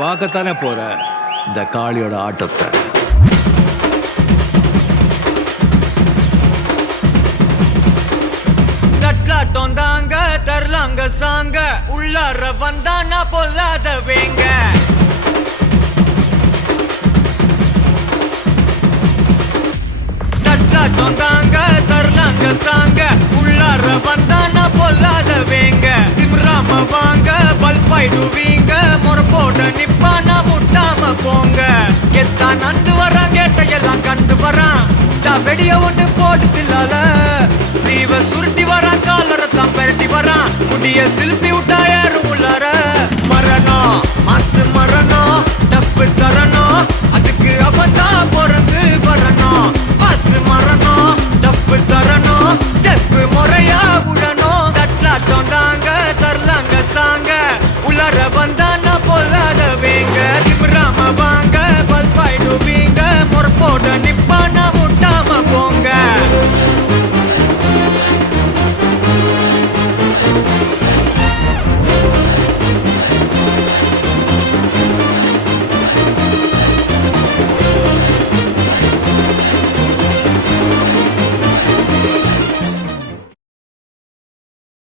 பார்க்கத்தானே போற இந்த காளியோட ஆட்டத்தை. தட்லாட்டம் தாங்க தரலாங்க சாங்க உள்ளார வந்தானா பொல்லாத வேங்க. தட்லாட்டம் தாங்க தரலாங்க சாங்க உள்ளார வந்தானா பொல்லாத வேங்க. திம்ராம வாங்க பல்பாயிடுவீங்க முறப்போட நிப்பானா முட்டாம போங்க. எத்தான் நந்து வரான் கேட்டையெல்லாம் கண்டு வரான் வெடிய ஒன்று போட்டுலால ஸ்லீவ சுருட்டி வரான் காலரத்தான் பெரட்டி வரான் முடிய சில்பி விட்டா யாரும் உள்ளார